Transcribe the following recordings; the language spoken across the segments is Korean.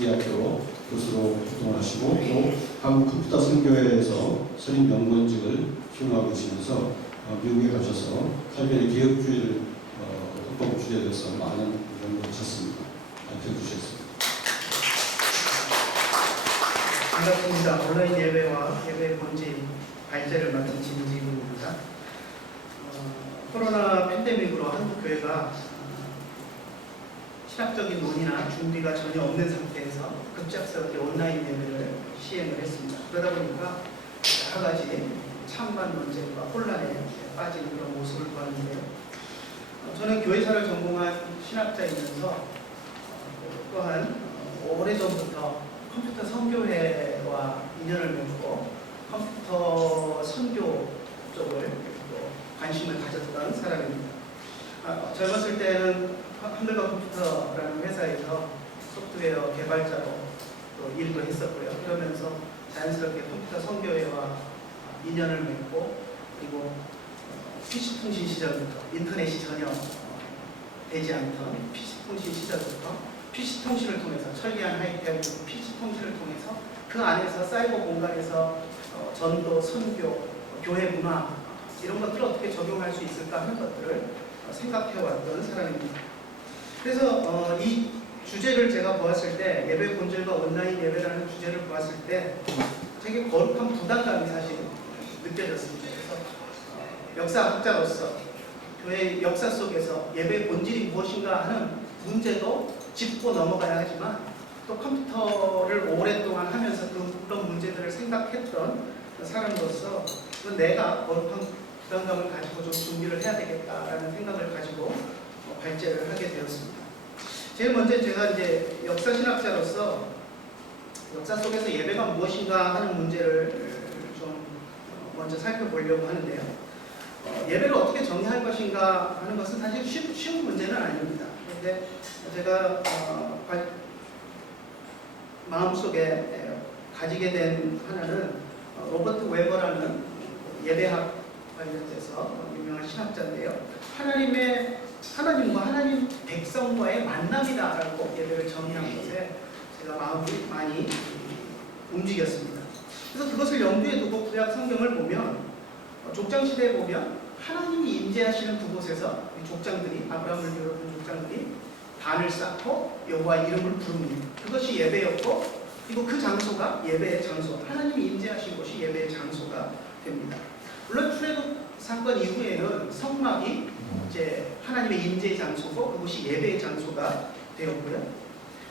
지리학교 교수로 활동을 하시고 또 한국 컴퓨터 선교회에서 선임 연구원직을 수행하고 계시면서 미국에 가셔서 칼빈의 개혁주의를 헌법 주제에 대해서 많은 연구를 하셨습니다. 발표해 주시겠습니다. 반갑습니다. 온라인 예배와 예배 본질 발제를 맡은 진지훈입니다. 코로나 팬데믹으로 한국 교회가 신학적인 논의나 준비가 전혀 없는 상태에서 급작스럽게 온라인 예배를 시행을 했습니다. 그러다 보니까 여러 가지 찬반 논쟁과 혼란에 빠지는 그런 모습을 보았는데요. 저는 교회사를 전공한 신학자이면서 또한 오래전부터 컴퓨터 선교회와 인연을 맺고 컴퓨터 선교 쪽을 관심을 가졌던 사람입니다. 젊었을 때는 한글과 컴퓨터라는 회사에서 소프트웨어 개발자로 또 일도 했었고요. 그러면서 자연스럽게 컴퓨터 선교회와 인연을 맺고 그리고 PC통신 시절부터 인터넷이 전혀 되지 않던 PC통신 시절부터 PC통신을 통해서 천리안 하이텔 PC통신을 통해서 그 안에서 사이버 공간에서 전도, 선교, 교회 문화 이런 것들을 어떻게 적용할 수 있을까 하는 것들을 생각해왔던 사람입니다. 그래서 이 주제를 제가 보았을 때 예배 본질과 온라인 예배라는 주제를 보았을 때 되게 거룩한 부담감이 사실 느껴졌습니다. 그래서 역사학자로서 교회의 역사 속에서 예배의 본질이 무엇인가 하는 문제도 짚고 넘어가야 하지만 또 컴퓨터를 오랫동안 하면서 그런 문제들을 생각했던 사람으로서 내가 거룩한 부담감을 가지고 좀 준비를 해야 되겠다라는 생각을 가지고 발제를 하게 되었습니다. 제일 먼저 제가 이제 역사신학자로서 역사 속에서 예배가 무엇인가 하는 문제를 좀 먼저 살펴보려고 하는데요. 예배를 어떻게 정의할 것인가 하는 것은 사실 쉬운 문제는 아닙니다. 그런데 제가 마음속에 가지게 된 하나는 로버트 웨버라는 예배학 관련돼서 유명한 신학자인데요. 하나님과 하나님 백성과의 만남이다라고 예배를 정의한 것에 제가 마음이 많이 움직였습니다. 그래서 그것을 염두에 두고 구약 성경을 보면 족장시대에 보면 하나님이 임재하시는 그곳에서 족장들이 아브라함을 비롯한 족장들이 단을 쌓고 여호와 이름을 부릅니다. 그것이 예배였고 그리고 그 장소가 예배의 장소, 하나님이 임재하신 곳이 예배의 장소가 됩니다. 물론 출애굽 사건 이후에는 성막이 이제 하나님의 임재의 장소고 그것이 예배의 장소가 되었고요.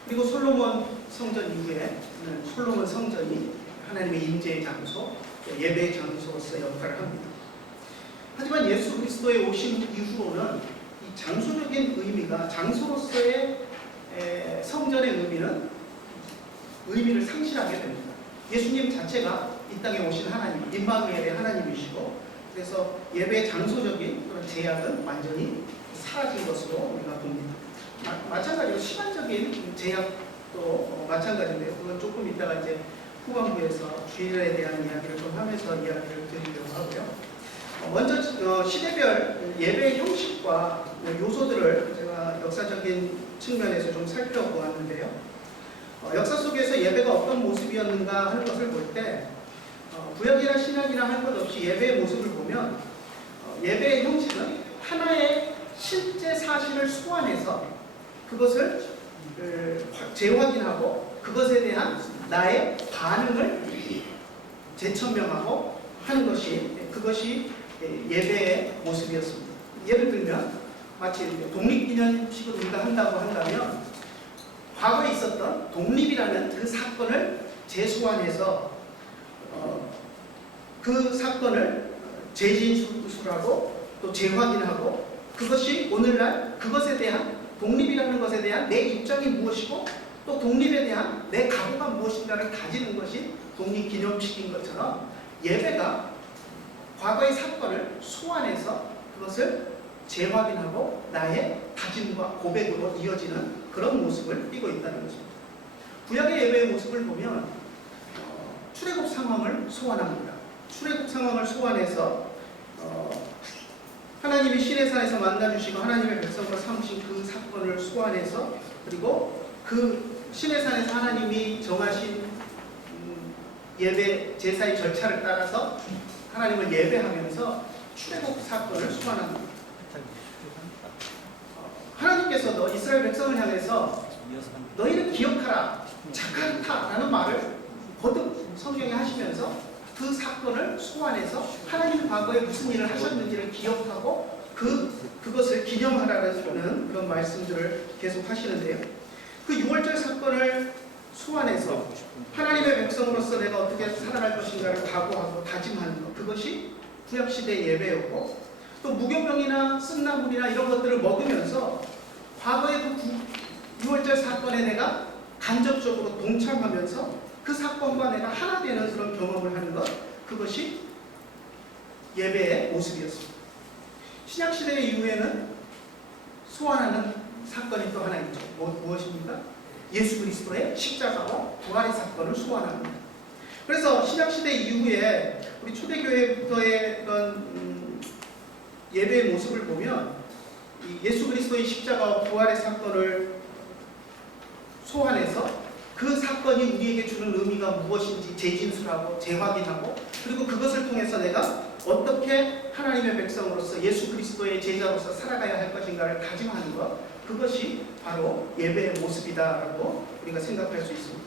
그리고 솔로몬 성전 이후에는 솔로몬 성전이 하나님의 임재의 장소, 예배의 장소로서 역할을 합니다. 하지만 예수 그리스도의 오심 이후로는 이 장소적인 의미가 장소로서의 성전의 의미를 상실하게 됩니다. 예수님 자체가 이 땅에 오신 하나님, 임마누엘의 하나님이시고 그래서 예배의 장소적인 그런 제약은 완전히 사라진 것으로 우리가 봅니다. 마찬가지로 시간적인 제약도 마찬가지인데요. 그건 조금 이따가 이제 후반부에서 주일에 대한 이야기를 좀 하면서 이야기를 드리려고 하고요. 먼저 시대별 예배의 형식과 요소들을 제가 역사적인 측면에서 좀 살펴보았는데요. 역사 속에서 예배가 어떤 모습이었는가 하는 것을 볼 때 구약이나 신약이나 할 것 없이 예배의 모습을 보면 예배의 형식은 하나의 실제 사실을 소환해서 그것을 재확인하고 그것에 대한 나의 반응을 재천명하고 하는 그것이 예배의 모습이었습니다. 예를 들면 마치 독립기념식을 우리가 한다고 한다면 과거에 있었던 독립이라는 그 사건을 재소환해서 그 사건을 재진술하고 또 재확인하고 그것이 오늘날 그것에 대한 독립이라는 것에 대한 내 입장이 무엇이고 또 독립에 대한 내 각오가 무엇인가를 가지는 것이 독립기념식인 것처럼 예배가 과거의 사건을 소환해서 그것을 재확인하고 나의 다짐과 고백으로 이어지는 그런 모습을 띠고 있다는 것입니다. 구약의 예배의 모습을 보면 출애굽 상황을 소환합니다. 출애굽 상황을 소환해서 하나님이 시내산에서 만나주시고 하나님의 백성으로 삼으신 그 사건을 소환해서 그리고 그 시내산에서 하나님이 정하신 예배 제사의 절차를 따라서 하나님을 예배하면서 출애굽 사건을 소환합니다. 하나님께서도 이스라엘 백성을 향해서 너희는 기억하라, 자카르타라는 말을 거듭 성경에 하시면서 그 사건을 소환해서 하나님이 과거에 무슨 일을 하셨는지를 기억하고 그것을 기념하라는 그런 말씀들을 계속 하시는데요. 그 6월절 사건을 소환해서 하나님의 백성으로서 내가 어떻게 살아갈 것인가를 각오하고 다짐하는 것, 그것이 구약시대의 예배였고, 또 무교병이나 쓴나물이나 이런 것들을 먹으면서 과거의 그 6월절 사건에 내가 간접적으로 동참하면서 그 사건과 내가 하나 되는 그런 경험을 하는 것, 그것이 예배의 모습이었습니다. 신약시대 이후에는 소환하는 사건이 또 하나 있죠. 무엇입니까? 예수 그리스도의 십자가와 부활의 사건을 소환합니다. 그래서 신약시대 이후에 우리 초대교회부터의 그런 예배의 모습을 보면 이 예수 그리스도의 십자가와 부활의 사건을 소환해서 그 사건이 우리에게 주는 의미가 무엇인지 재진술하고 재확인하고, 그리고 그것을 통해서 내가 어떻게 하나님의 백성으로서 예수 그리스도의 제자로서 살아가야 할 것인가를 다짐하는 것, 그것이 바로 예배의 모습이다라고 우리가 생각할 수 있습니다.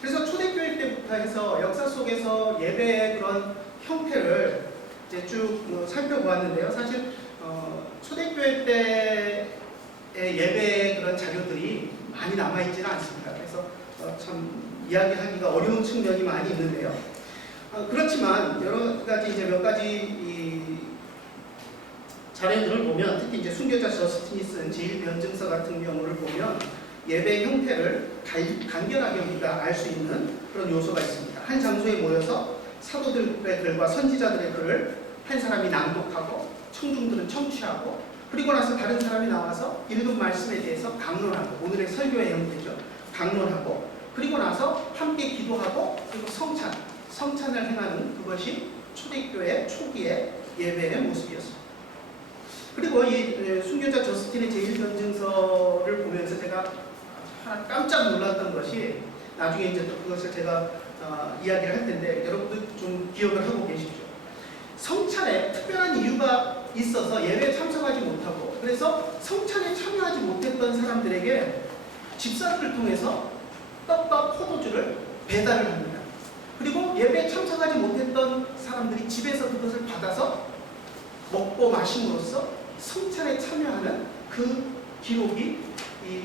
그래서 초대교회 때부터 해서 역사 속에서 예배의 그런 형태를 이제 쭉 살펴보았는데요. 사실 초대교회 때의 예배의 그런 자료들이 많이 남아있지는 않습니다. 그래서 참 이야기하기가 어려운 측면이 많이 있는데요. 그렇지만 여러 가지 이제 몇 가지 이 자료들을 보면, 특히 이제 순교자 저스틴이 쓴 제1변증서 같은 경우를 보면 예배의 형태를 간결하게 우리가 알 수 있는 그런 요소가 있습니다. 한 장소에 모여서 사도들의 글과 선지자들의 글을 한 사람이 낭독하고 청중들은 청취하고, 그리고 나서 다른 사람이 나와서 읽은 말씀에 대해서 강론하고, 오늘의 설교의 형태죠. 강론하고, 그리고 나서 함께 기도하고, 그리고 성찬을 행하는 그것이 초대교회 초기의 예배의 모습이었습니다. 그리고 이 순교자 저스틴의 제1변증서를 보면서 제가 하나 깜짝 놀랐던 것이, 나중에 이제 또 그것을 제가 이야기를 할 텐데 여러분들 좀 기억을 하고 계십시오. 성찬에 특별한 이유가 있어서 예배에 참석하지 못하고, 그래서 성찬에 참여하지 못했던 사람들에게 집사들을 통해서 떡과 포도주를 배달을 합니다. 그리고 예배에 참석하지 못했던 사람들이 집에서 그것을 받아서 먹고 마심으로써 성찬에 참여하는 그 기록이 이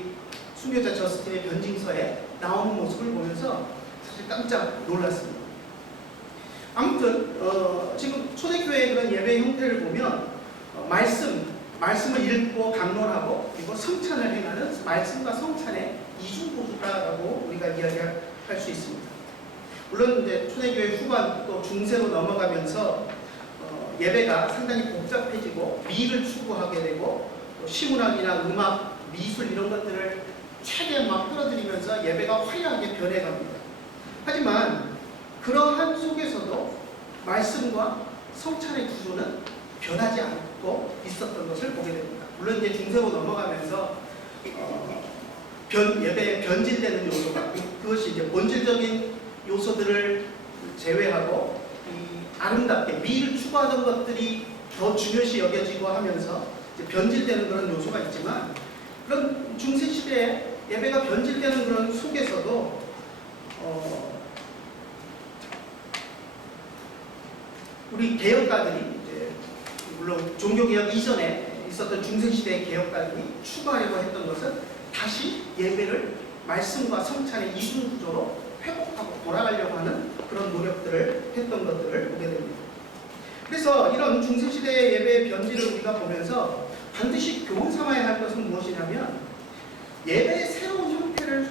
순교자 저스틴의 변증서에 나오는 모습을 보면서 사실 깜짝 놀랐습니다. 아무튼 지금 초대교회의 그런 예배 형태를 보면 말씀을 읽고 강론하고, 그리고 성찬을 행하는 말씀과 성찬의 이중보수다라고 우리가 이야기할 수 있습니다. 물론 이제 초대교회 후반 또 중세로 넘어가면서 예배가 상당히 복잡해지고 미를 추구하게 되고, 또 시문학이나 음악, 미술 이런 것들을 최대한 막 끌어들이면서 예배가 화려하게 변해갑니다. 하지만 그러한 속에서도 말씀과 성찬의 구조는 변하지 않고 있었던 것을 보게 됩니다. 물론 이제 중세로 넘어가면서 예배에 변질되는 요소가, 그것이 이제 본질적인 요소들을 제외하고 아름답게 미를 추구하던 것들이 더 중요시 여겨지고 하면서 이제 변질되는 그런 요소가 있지만, 그런 중세시대에 예배가 변질되는 그런 속에서도 우리 개혁가들이 이제 물론 종교개혁 이전에 있었던 중세시대의 개혁가들이 추구하려고 했던 것은 다시 예배를 말씀과 성찬의 이중구조로 회복하고 돌아가려고 하는 그런 노력들을 했던 것들을 보게 됩니다. 그래서 이런 중세시대의 예배의 변질을 우리가 보면서 반드시 교훈 삼아야 할 것은 무엇이냐면, 예배의 새로운 형태를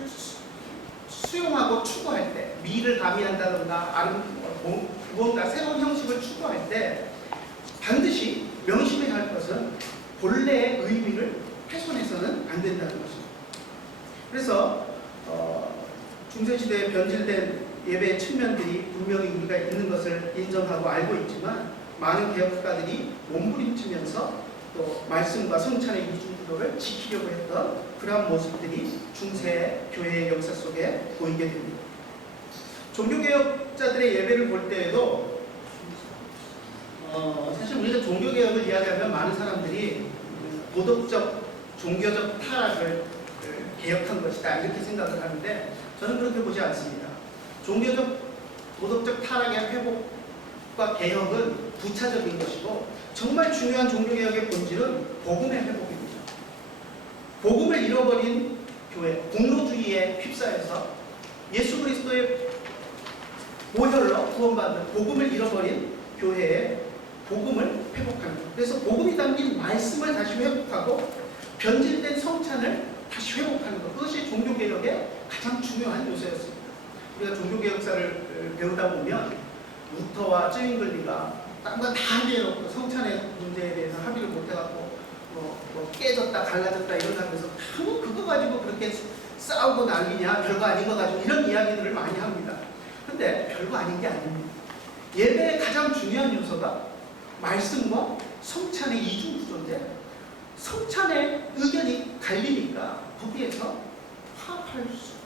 수용하고 추구할 때, 미를 가미한다든가 무언가 새로운 형식을 추구할 때 반드시 명심해야 할 것은 본래의 의미를 훼손해서는 안 된다는 것입니다. 그래서 중세시대에 변질된 예배의 측면들이 분명히 우리가 있는 것을 인정하고 알고 있지만, 많은 개혁가들이 몸부림치면서 또 말씀과 성찬의 이중구조를 지키려고 했던 그러한 모습들이 중세 교회의 역사 속에 보이게 됩니다. 종교개혁자들의 예배를 볼 때에도 사실 우리가 종교개혁을 이야기하면 많은 사람들이 도덕적, 종교적 타락을 개혁한 것이다 이렇게 생각을 하는데 저는 그렇게 보지 않습니다. 종교적, 도덕적 타락의 회복과 개혁은 부차적인 것이고 정말 중요한 종교개혁의 본질은 복음의 회복입니다. 복음을 잃어버린 교회, 공로주의에 휩싸여서 예수 그리스도의 보혈로 구원받는 복음을 잃어버린 교회의 복음을 회복하는 것. 그래서 복음이 담긴 말씀을 다시 회복하고 변질된 성찬을 다시 회복하는 것. 그것이 종교개혁의 가장 중요한 요소였습니다. 우리가 종교개혁사를 배우다 보면 루터와 쯔윙글리가 딴 거 다 합의해놓고 성찬의 문제에 대해서 합의를 못해갖고 뭐 깨졌다 갈라졌다 이러면서 그거 가지고 그렇게 싸우고 난리냐 별거 아닌 거 가지고 이런 이야기들을 많이 합니다. 근데 별거 아닌 게 아닙니다. 예배의 가장 중요한 요소가 말씀과 성찬의 이중구조인데 성찬의 의견이 갈리니까 거기에서 화합할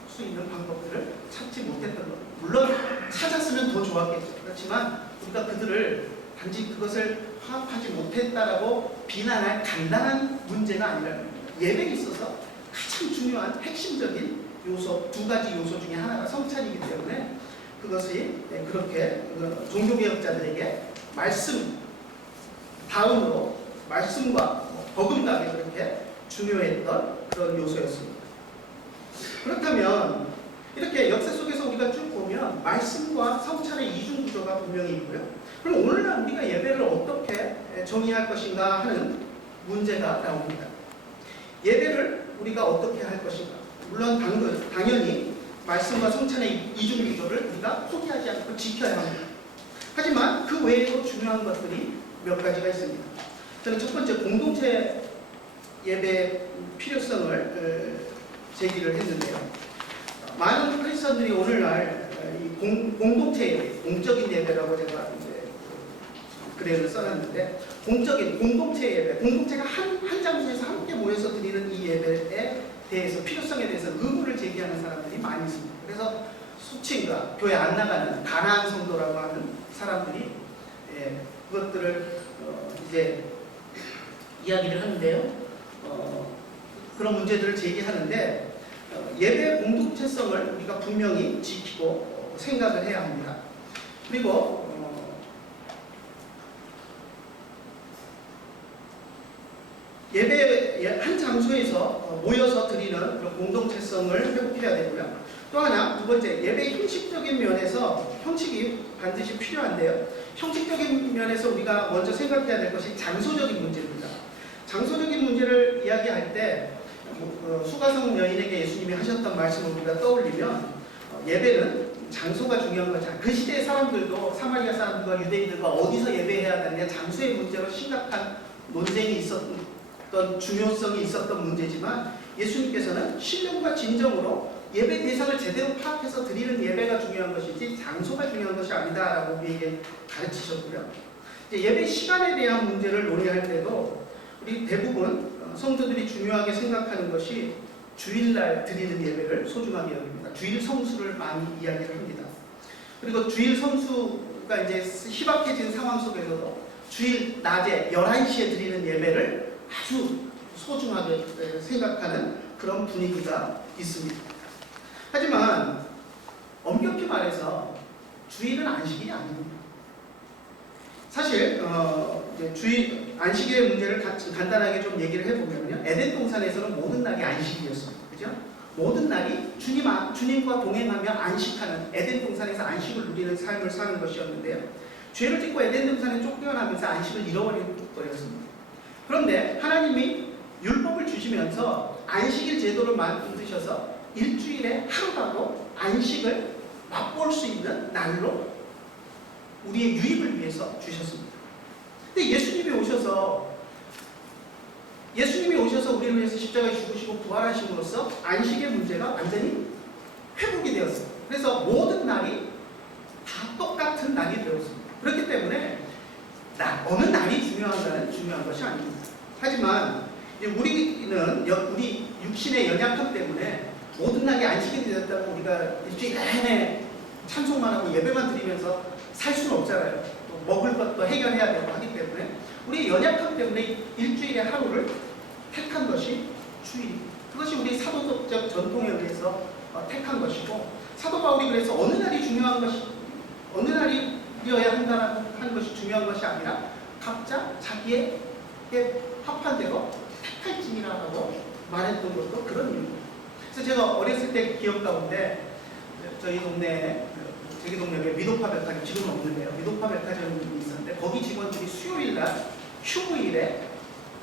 수 있는 방법들을 찾지 못했던 것. 물론 찾았으면 더 좋았겠죠. 그렇지만 우리가 그들을 단지 그것을 화합하지 못했다라고 비난할 간단한 문제가 아니라는 겁니다. 예배에 있어서 가장 중요한 핵심적인 요소, 두 가지 요소 중에 하나가 성찬이기 때문에 그것이 그렇게 종교개혁자들에게 말씀 다음으로 말씀과 버금가게 그렇게 중요했던 그런 요소였습니다. 그렇다면 이렇게 역사 속에서 우리가 쭉 보면 말씀과 성찬의 이중구조가 분명히 있고요. 그럼 오늘날 우리가 예배를 어떻게 정의할 것인가 하는 문제가 나옵니다. 예배를 우리가 어떻게 할 것인가. 물론 당연히 말씀과 성찬의 이중구조를 우리가 포기하지 않고 지켜야 합니다. 하지만 그 외에도 중요한 것들이 몇 가지가 있습니다. 저는 첫 번째 공동체 예배의 필요성을 제기를 했는데요. 많은 크리스천들이 오늘날 이 공동체 예배, 공적인 예배라고 제가 이제 글을 써놨는데 공적인 공동체 예배, 공동체가 한 장소에서 함께 모여서 드리는 이 예배에 대해서 필요성에 대해서 의문을 제기하는 사람들이 많이 있습니다. 그래서 수친과 교회 안 나가는 가난한 성도라고 하는 사람들이 그것들을 이제 이야기를 하는데요. 그런 문제들을 제기하는데 예배의 공동체성을 우리가 분명히 지키고 생각을 해야 합니다. 그리고 예배 한 장소에서 모여서 드리는 그런 공동체성을 회복해야 되고요. 또 하나, 두 번째, 예배의 형식적인 면에서 형식이 반드시 필요한데요. 형식적인 면에서 우리가 먼저 생각해야 될 것이 장소적인 문제입니다. 장소적인 문제를 이야기할 때 수가성 여인에게 예수님이 하셨던 말씀을 우리가 떠올리면 예배는 장소가 중요한 거죠. 그 시대의 사람들도 사마리아 사람들과 유대인들과 어디서 예배해야 되느냐 장소의 문제로 심각한 논쟁이 있었던 중요성이 있었던 문제지만 예수님께서는 신령과 진정으로 예배 대상을 제대로 파악해서 드리는 예배가 중요한 것이지 장소가 중요한 것이 아니다라고 우리에게 가르치셨고요. 이제 예배 시간에 대한 문제를 논의할 때도 우리 대부분 성도들이 중요하게 생각하는 것이 주일날 드리는 예배를 소중하게 여깁니다. 주일 성수를 많이 이야기를 합니다. 그리고 주일 성수가 이제 희박해진 상황 속에서도 주일 낮에 11시에 드리는 예배를 아주 소중하게 생각하는 그런 분위기가 있습니다. 하지만 엄격히 말해서 주일은 안식일이 아닙니다. 사실 주일 안식일의 문제를 간단하게 좀 얘기를 해보면요. 에덴 동산에서는 모든 날이 안식이었습니다. 그죠? 모든 날이 주님과 동행하며 안식하는 에덴 동산에서 안식을 누리는 삶을 사는 것이었는데요. 죄를 짓고 에덴 동산에 쫓겨나면서 안식을 잃어버렸습니다. 그런데 하나님이 율법을 주시면서 안식일 제도를 만드셔서 일주일에 하루라도 안식을 맛볼 수 있는 날로 우리의 유익을 위해서 주셨습니다. 근데 예수님이 오셔서 우리를 위해서 십자가에 죽으시고 부활하심으로써 안식의 문제가 완전히 회복이 되었습니다. 그래서 모든 날이 다 똑같은 날이 되었습니다. 그렇기 때문에 어느 날이 중요한 것이 아닙니다. 하지만 이제 우리 육신의 연약함 때문에 모든 날이 안식이 되었다고 우리가 일주일 내내 찬송만 하고 예배만 드리면서 살 수는 없잖아요. 또 먹을 것도 해결해야 되고 하기 때문에 우리의 연약함 때문에 일주일의 하루를 택한 것이 주일. 그것이 우리 사도적 전통에 의해서 택한 것이고, 사도 바울이 그래서 어느 날이 중요한 것이, 어느 날이어야 한다는 것이 중요한 것이 아니라 각자 자기의 합한 대로 택할지니라고 말했던 것도 그런 이유입니다. 그래서 제가 어렸을 때 기억 가운데 저희 동네에 미도파 백화점, 지금은 없는데요. 미도파 백화점이 있었는데 거기 직원들이 수요일날 휴무일에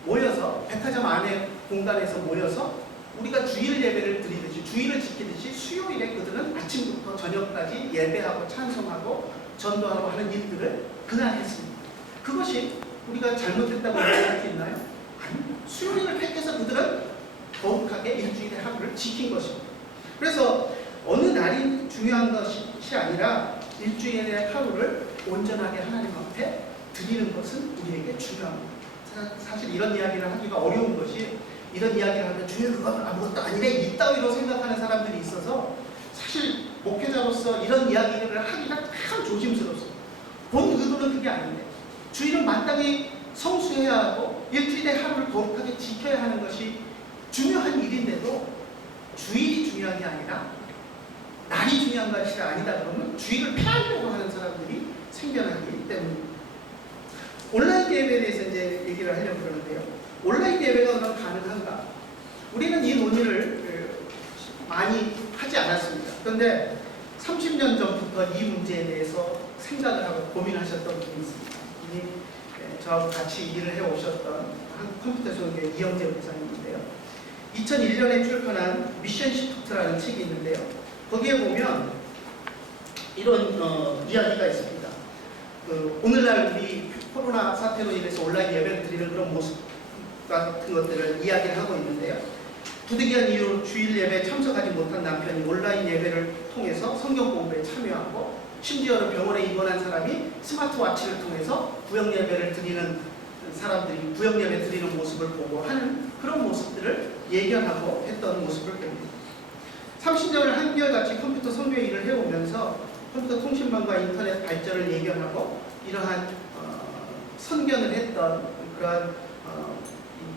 모여서 백화점 안에 공간에서 모여서 우리가 주일 예배를 드리듯이 주일을 지키듯이 수요일에 그들은 아침부터 저녁까지 예배하고 찬송하고 전도하고 하는 일들을 그날 했습니다. 그것이 우리가 잘못했다고 얘기할 수 있나요? 아니, 수요일을 택해서 그들은 거룩하게 일주일의 하루를 지킨 것입니다. 그래서 어느 날이 중요한 것이 아니라 일주일의 하루를 온전하게 하나님 앞에 드리는 것은 우리에게 중요합니다. 사실 이런 이야기를 하기가 어려운 것이, 이런 이야기를 하면 주일 그건 아무것도 아니래 이따위로 생각하는 사람들이 있어서 사실 목회자로서 이런 이야기를 하기가 참 조심스럽습니다. 본 의도는 그게 아닌데 주일은 마땅히 성수해야 하고 일주일의 하루를 거룩하게 지켜야 하는 것이 중요한 일인데도 주일이 중요한 게 아니라 날이 중요한 것이 아니다 그러면 주일을 폐하려고 하는 사람들이 생겨나기 때문입니다. 온라인 예배에 대해서 이제 얘기를 하려고 그러는데요. 온라인 예배가 그럼 가능한가? 우리는 이 논의를 많이 하지 않았습니다. 그런데 30년 전부터 이 문제에 대해서 생각을 하고 고민하셨던 분이 있습니다. 이미 저하고 같이 일을 해오셨던 컴퓨터 소개 이영재 목사님인데요. 2001년에 출판한 미션 시프트라는 책이 있는데요. 거기에 보면 이런 이야기가 있습니다. 오늘날 우리 코로나 사태로 인해서 온라인 예배를 드리는 그런 모습 같은 것들을 이야기를 하고 있는데요. 부득이한 이유로 주일 예배에 참석하지 못한 남편이 온라인 예배를 통해서 성경 공부에 참여하고, 심지어 병원에 입원한 사람이 스마트워치를 통해서 구역 예배를 드리는 사람들이 구역 예배 드리는 모습을 보고 하는 그런 모습들을 예견하고 했던 모습을 봅니다. 30년을 한결같이 컴퓨터 선교 일을 해오면서 컴퓨터 통신망과 인터넷 발전을 예견하고 이러한 선견을 했던 그러한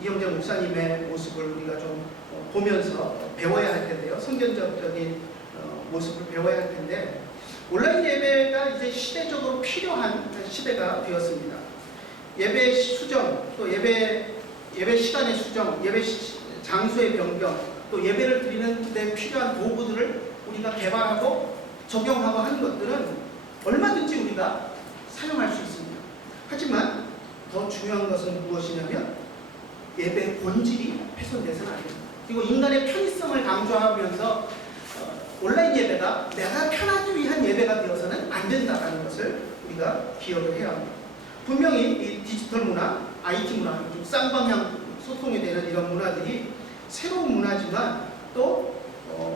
이영재 목사님의 모습을 우리가 좀 보면서 배워야 할 텐데요. 선견적인 모습을 배워야 할 텐데, 온라인 예배가 이제 시대적으로 필요한 시대가 되었습니다. 예배 수정, 또 예배 시간의 수정, 예배 장소의 변경, 또 예배를 드리는 데 필요한 도구들을 우리가 개발하고 적용하고 하는 것들은 얼마든지 우리가 사용할 수 있습니다. 하지만 더 중요한 것은 무엇이냐면 예배의 본질이 훼손돼서는 안 됩니다. 그리고 인간의 편의성을 강조하면서 온라인 예배가 내가 편하기 위한 예배가 되어서는 안 된다는 것을 우리가 기억을 해야 합니다. 분명히 이 디지털 문화, IT 문화, 좀 쌍방향 소통이 되는 이런 문화들이 새로운 문화지만 또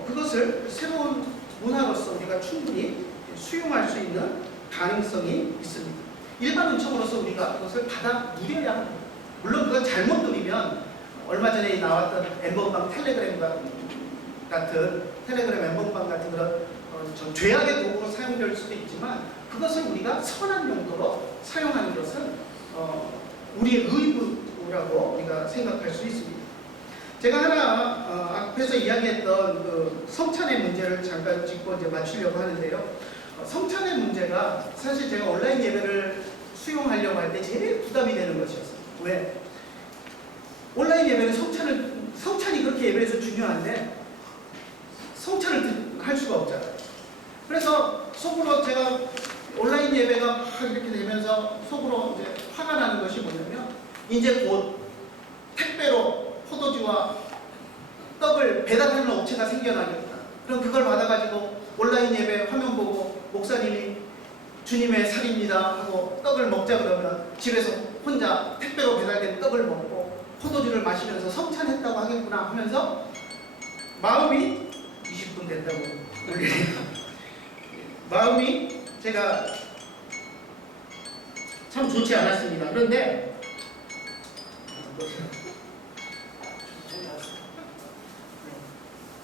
그것을 새로운 문화로서 우리가 충분히 수용할 수 있는 가능성이 있습니다. 일반 은총으로서 우리가 그것을 받아 누려야 합니다. 물론 그건 잘못 누리면 얼마 전에 나왔던 엠번방 텔레그램 엠번방 같은 그런 죄악의 도구로 사용될 수도 있지만, 그것을 우리가 선한 용도로 사용하는 것은 우리의 의무라고 우리가 생각할 수 있습니다. 제가 하나 앞에서 이야기했던 그 성찬의 문제를 잠깐 짚고 이제 맞추려고 하는데요. 성찬의 문제가 사실 제가 온라인 예배를 수용하려고 할 때 제일 부담이 되는 것이었어요. 왜? 온라인 예배는 성찬이 그렇게 예배에서 중요한데 성찬을 할 수가 없잖아요. 그래서 속으로 제가 온라인 예배가 막 이렇게 되면서 속으로 이제 화가 나는 것이 뭐냐면, 이제 곧 택배로 포도주와 떡을 배달하는 업체가 생겨나겠다. 그럼 그걸 받아가지고 온라인 예배 화면 보고 목사님이 주님의 살입니다 하고 떡을 먹자 그러면 집에서 혼자 택배로 배달된 떡을 먹고 포도주를 마시면서 성찬했다고 하겠구나 하면서 마음이 20분 된다고 마음이 제가 참 좋지 않았습니다. 그런데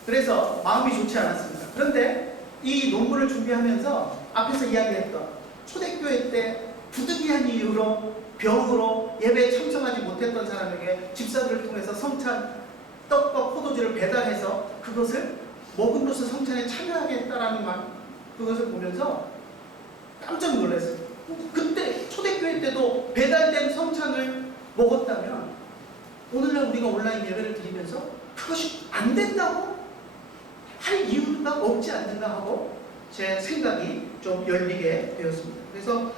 그래서 마음이 좋지 않았습니다. 그런데 이 논문을 준비하면서 앞에서 이야기했던 초대교회 때 부득이한 이유로 병으로 예배에 참석하지 못했던 사람에게 집사들을 통해서 성찬 떡과 포도주를 배달해서 그것을 먹음으로써 성찬에 참여하겠다라는 말, 그것을 보면서 깜짝 놀랐어요. 그때 초대교회 때도 배달된 성찬을 먹었다면 오늘날 우리가 온라인 예배를 드리면서 그것이 안 된다고 할 이유가 없지 않는가 하고 제 생각이 좀 열리게 되었습니다. 그래서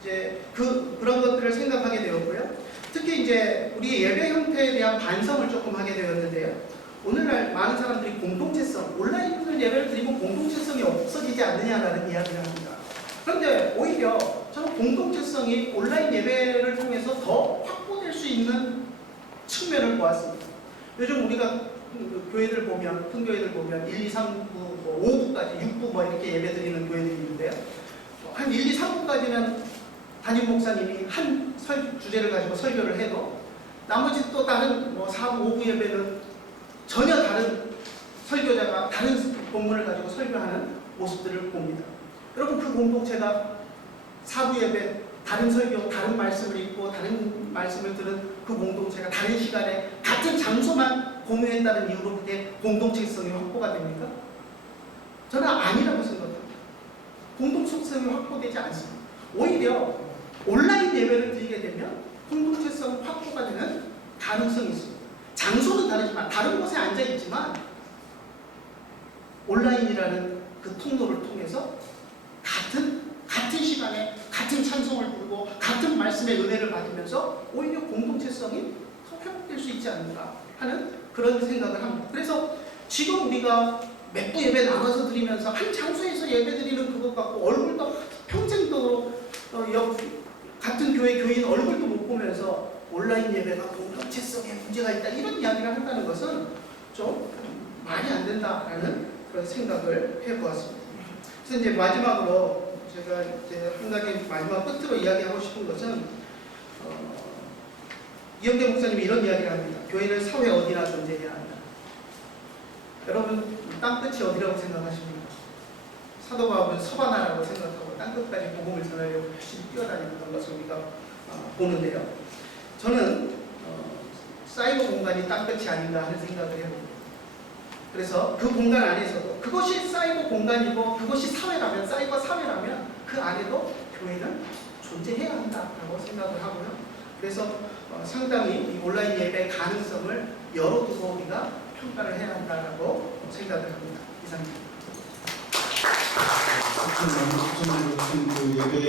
이제 그런 것들을 생각하게 되었고요. 특히 이제 우리 예배 형태에 대한 반성을 조금 하게 되었는데요. 오늘날 많은 사람들이 공동체성, 온라인을 예배를 드리면 공동체성이 없어지지 않느냐라는 이야기를 합니다. 그런데 오히려 저는 공동체성이 온라인 예배를 통해서 더 확보될 수 있는 측면을 보았습니다. 요즘 우리가 교회들 보면, 큰 교회들 보면 1, 2, 3부, 5부까지 6부 이렇게 예배 드리는 교회들이 있는데요. 한 1, 2, 3부까지는 담임 목사님이 한 주제를 가지고 설교를 해도 나머지 또 다른 4부, 5부 예배는 전혀 다른 설교자가 다른 본문을 가지고 설교하는 모습들을 봅니다. 여러분, 그 공동체가 4부 예배 다른 설교, 다른 말씀을 읽고 다른 말씀을 들은 그 공동체가 다른 시간에 같은 장소만 공유했다는 이유로 그게 공동체성이 확보가 됩니까? 저는 아니라고 생각합니다. 공동체성이 확보되지 않습니다. 오히려 온라인 예배를 드리게 되면 공동체성 확보가 되는 가능성이 있습니다. 장소는 다르지만 다른 곳에 앉아 있지만 온라인이라는 그 통로를 통해서 같은 시간에 같은 찬송을 부르고 같은 말씀의 은혜를 받으면서 오히려 공동체성이 더 회복될 수 있지 않는가 하는 그런 생각을 합니다. 그래서 지금 우리가 몇 부 예배 나눠서 드리면서 한 장소에서 예배 드리는 그것 갖고 얼굴도 평생도 같은 교회 교인 얼굴도 못 보면서 온라인 예배가 공동체성에 문제가 있다 이런 이야기를 한다는 것은 좀 말이 안 된다라는 그런 생각을 해보았습니다. 그래서 이제 마지막으로 제가 이제 한 가지 마지막 끝으로 이야기하고 싶은 것은 이영대 목사님이 이런 이야기를 합니다. 교회는 사회 어디나 존재해야 한다. 여러분, 땅끝이 어디라고 생각하십니까? 사도 바울은 서바나라고 생각하고 땅끝까지 복음을 전하려고 열심히 뛰어다니는 것을 우리가 보는데요. 저는 사이버 공간이 땅끝이 아닌가 하는 생각을 해봅니다. 그래서 그 공간 안에서도 그것이 사이버 공간이고 그것이 사회라면, 사이버 사회라면 그 안에도 교회는 존재해야 한다고 생각을 하고요. 그래서 상당히 이 온라인 예배의 가능성을 열어두고 우리가 평가를 해야 한다고 생각을 합니다. 이상입니다. 예배